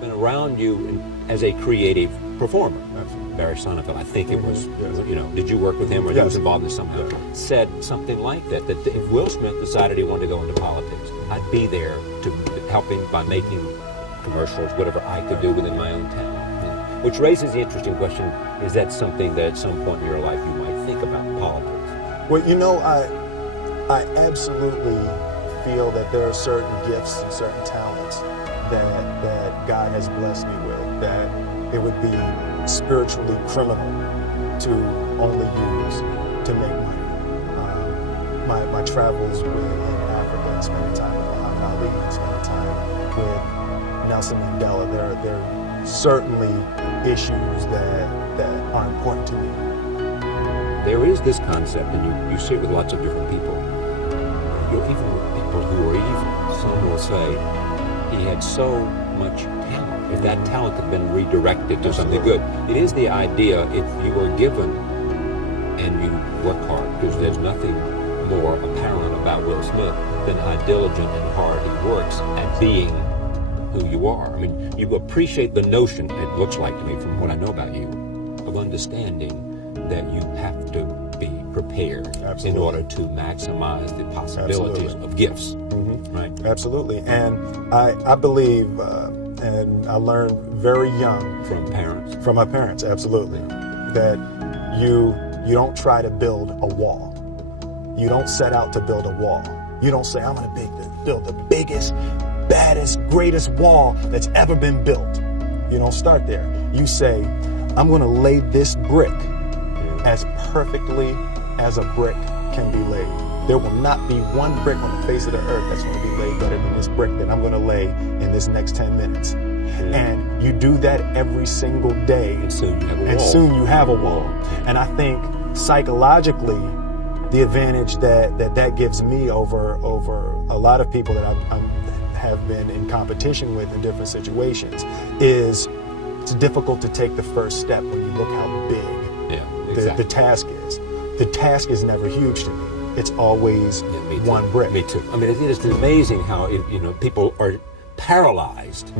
been around you as a creative performer. Absolutely. Barry Sonnenfeld, I think it was, Yes. did you work with him or he Yes. was involved in somehow? Yeah. Said something like that if Will Smith decided he wanted to go into politics, I'd be there to help him by making commercials, whatever I could do within my own town. Which raises the interesting question, is that something that at some point in your life you might think about politics? Well, I absolutely feel that there are certain gifts and certain talents that God has blessed me with, that it would be spiritually criminal to only use to make money. My travels in Africa and spending time with Muhammad Ali and spending time with Nelson Mandela, there are certainly issues that are important to me. There is this concept, and you see it with lots of different people. Even with people who are evil, some will say he had so much talent. If that talent had been redirected to something good, it is the idea if you were given and you work hard, because there's nothing more apparent about Will Smith than how diligent and hard he works at being who you are. I mean, you appreciate the notion, it looks like to me from what I know about you, of understanding that you have to be prepared in order to maximize the possibilities of gifts, right? Absolutely. And I believe, and I learned very young From parents? from my parents, absolutely, that you don't try to build a wall. You don't set out to build a wall. You don't say, I'm going to build the biggest, baddest, greatest wall that's ever been built. You don't start there. You say, I'm going to lay this brick as perfectly as a brick can be laid. There will not be one brick on the face of the earth that's going to be laid better than this brick that I'm going to lay in this next 10 minutes. And you do that every single day. And soon you have a wall. And soon you have a wall. And I think psychologically, the advantage that gives me over a lot of people that I have been in competition with in different situations is it's difficult to take the first step when you look how big the task is. The task is never huge to me. It's always one brick. Me too. I mean, it's amazing how people are paralyzed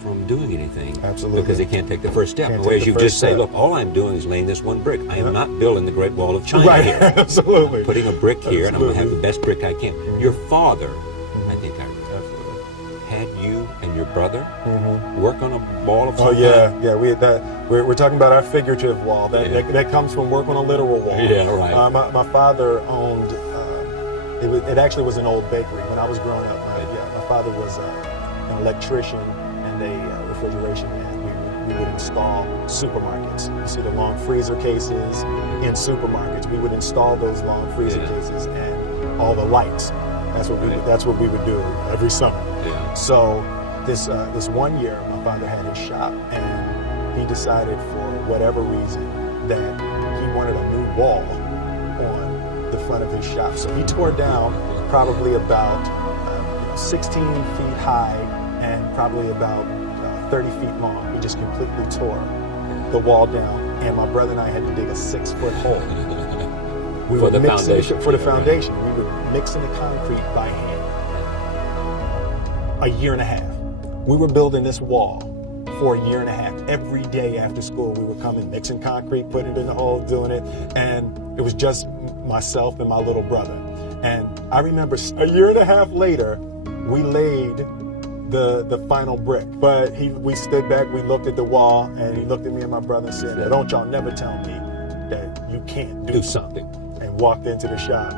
from doing anything. Absolutely. Because they can't take the first step. Can't Whereas take you the just first say, step. look, all I'm doing is laying this one brick. I am not building the Great Wall of China Right, here. absolutely. I'm putting a brick here, and I'm going to have the Absolutely. best brick I can. Your father, I think I read, had you and your brother work on a wall of some Oh yeah, kind? yeah. We're talking about our figurative wall. That comes from work on a literal wall. Yeah, right. My father owned. It actually was an old bakery when I was growing up. My father was an electrician and a refrigeration man. We would install supermarkets. You see the long freezer cases in supermarkets. We would install those long freezer cases and all the lights. That's what we would do every summer. Yeah. So this one year, my father had his shop, and he decided for whatever reason that he wanted a new wall on the front of his shop. So he tore down probably about 16 feet high and probably about 30 feet long. He just completely tore the wall down, and my brother and I had to dig a 6-foot hole. For the foundation. For the foundation. We were mixing the concrete by hand. A year and a half. We were building this wall for a year and a half. Every day after school, we were coming, mixing concrete, putting it in the hole, doing it. And it was just myself and my little brother. And I remember a year and a half later, we laid the final brick. But we stood back, we looked at the wall, and he looked at me and my brother and said, don't y'all never tell me that you can't do something. And walked into the shop.